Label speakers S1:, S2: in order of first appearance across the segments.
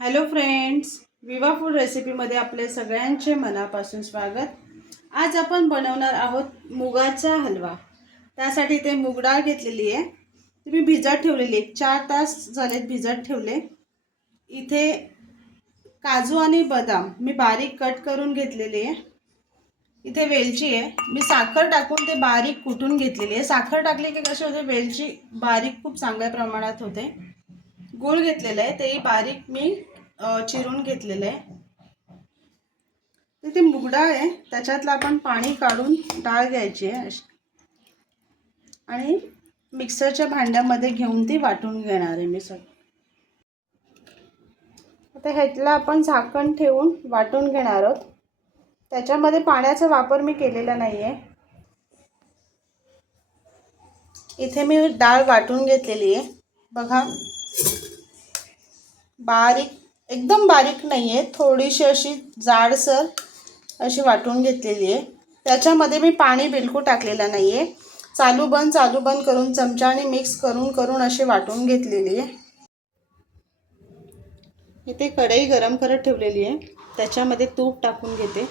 S1: Hello friends विवा food रेसिपीमध्ये आपले सगळ्यांचे मनापासून स्वागत. आज आपण बनवणार आहोत मुगाचा हलवा. त्यासाठी ते मूग डाळ घेतलेली आहे. ती मी भिजत ठेवलेली आहे. चार तास झालेत भिजत ठेवले. इथे काजू आणि बदाम मी बारीक कट करून घेतलेली आहे. इथे वेलची आहे. मी साखर टाकून ते बारीक कुटून घेतलेली आहे. साखर टाकली की कशी होते? वेलची बारीक खूप चांगल्या प्रमाणात होते. गूळ घेतलेलं आहे. तेही बारीक मी चिरून घेतलेलं आहे. ते मुगडाळ आहे. त्याच्यातलं आपण पाणी काढून डाळ घ्यायची आहे. आणि मिक्सरच्या भांड्यामध्ये घेऊन ती वाटून घेणार आहे मी सगळं. आता ह्यातला आपण झाकण ठेवून वाटून घेणार आहोत. त्याच्यामध्ये पाण्याचा वापर मी केलेला नाही आहे. इथे मी डाळ वाटून घेतलेली आहे. बघा. बारीक एकदम बारीक नाही आहे थोडीशी अशी जाडसर अशी वाटून घेतलेली आहे. त्याच्यामध्ये मी पाणी बिलकुल टाकलेलं नाही आहे चालू बंद चालू बंद करून चमच्याने मिक्स करून करून अशी वाटून घेतलेली आहे. इथे कढई गरम करत ठेवलेली आहे. त्याच्यामध्ये तूप टाकून घेते.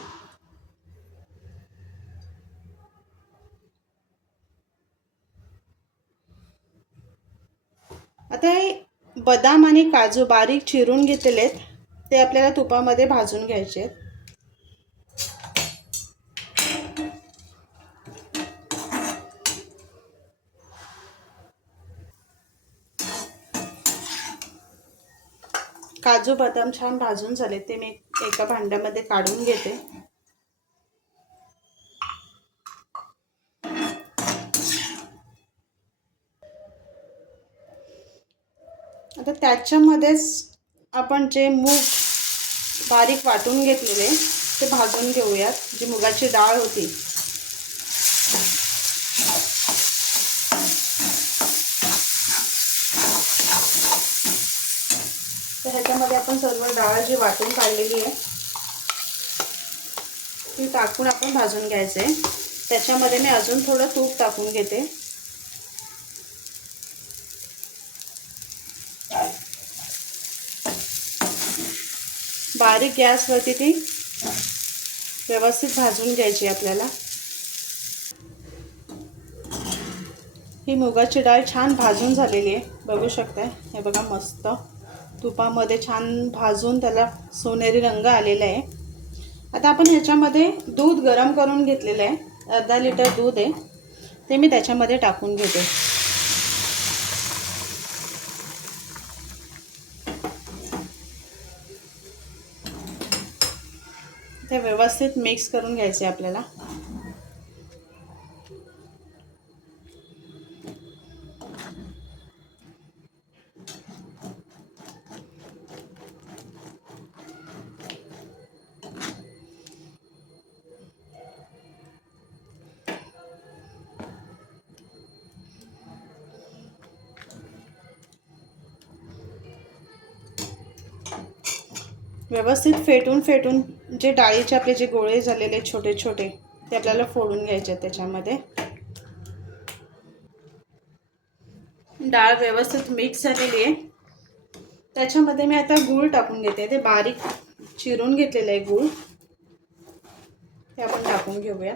S1: आता हे बदाम आणि काजू बारीक चिरून घेतलेत ते आपल्याला तुपामध्ये भाजून घ्यायचे आहेत. काजू बदाम छान भाजून झाले ते मी एका भांड्यामध्ये काढून घेते. आता त्याच्यामध्येच आपण जे मूग बारीक वाटून घेतलेले ते भाजून घेऊयात. जी मुगाची डाळ होती. तर ह्याच्यामध्ये आपण सर्व डाळ जी वाटून काढलेली आहे ती टाकून आपण भाजून घ्यायचं. आहे त्याच्यामध्ये मी अजून थोडं तूप टाकून घेते. बारीक गॅसवरती ती व्यवस्थित भाजून घ्यायची आपल्याला. ही मुगाची डाळ छान भाजून झालेली आहे. बघू शकताय. हे बघा मस्त. तुपामध्ये छान भाजून त्याला सोनेरी रंग आलेला आहे. आता आपण ह्याच्यामध्ये दूध गरम करून घेतलेलं आहे. अर्धा लिटर दूध आहे. ते मी त्याच्यामध्ये टाकून घेते. ते व्यवस्थित मिक्स करून घ्यायचे आपल्याला. व्यवस्थित फेटून फेटून जे डाळीचे आपले जे गोळे झालेले छोटे छोटे ते आपल्याला फोडून घ्यायचे आहेत त्याच्यामध्ये. डाळ व्यवस्थित मिक्स झालेली आहे. त्याच्यामध्ये मी आता गूळ टाकून घेते. ते बारीक चिरून घेतलेलं आहे गूळ. ते आपण टाकून घेऊया.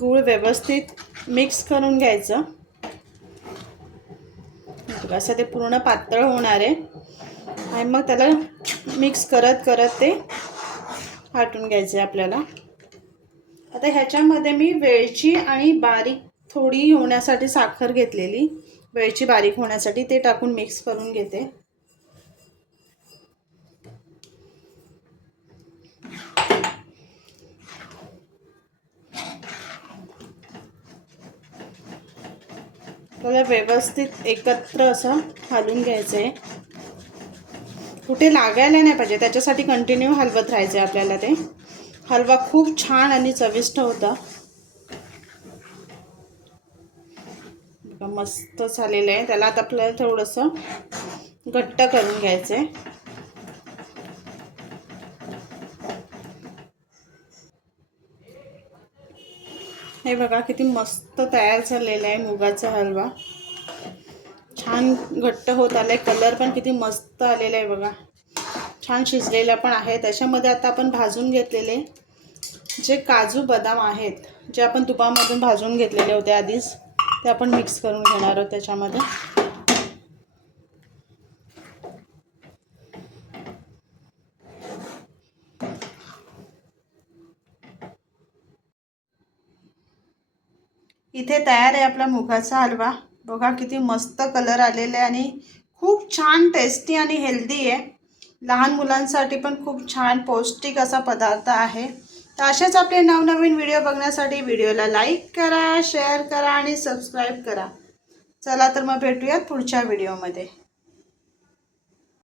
S1: गूळ व्यवस्थित मिक्स करून घ्यायचं. असं ते पूर्ण पातळ होणार आहे. आणि मग त्याला मिक्स करत करत ते फाटून घ्यायचं आहे आपल्याला. आता ह्याच्यामध्ये मी वेळची आणि बारीक थोडी होण्यासाठी साखर घेतलेली. वेळची बारीक होण्यासाठी ते टाकून मिक्स करून घेते. त्याला व्यवस्थित एकत्र असं हलवून घ्यायचं आहे कुठे लागायला नाही पाहिजे त्याच्यासाठी कंटिन्यू हलवत राहायचं आहे आपल्याला ते. हलवा खूप छान आणि चविष्ट होता. मस्त झालेलं आहे. त्याला आता आपल्याला थोडंसं घट्ट करून घ्यायचं आहे हे बघा किती मस्त तयार झालेला आहे मुगाचा हलवा. छान घट्ट होत आलाय कलर पण किती मस्त आलेला आहे बघा. छान शिजलेला पण आहे. त्याच्यामध्ये आता आपण भाजून घेतलेले जे काजू बदाम आहेत जे आपण तुपामधून भाजून घेतलेले होते आधीच ते आपण मिक्स करून घेणार आहोत त्याच्यामध्ये. इथे तयार आहे आपला मुगाचा हलवा. बघा किती मस्त कलर आलेला आहे आणि खूप छान टेस्टी आणि हेल्दी आहे. लहान मुलांसाठी पण खूप छान पौष्टिक असा पदार्थ आहे. तर असेच आपले नवनवीन व्हिडिओ बघण्यासाठी व्हिडिओला लाईक करा शेअर करा आणि सबस्क्राईब करा. चला तर मग भेटूयात पुढच्या व्हिडिओमध्ये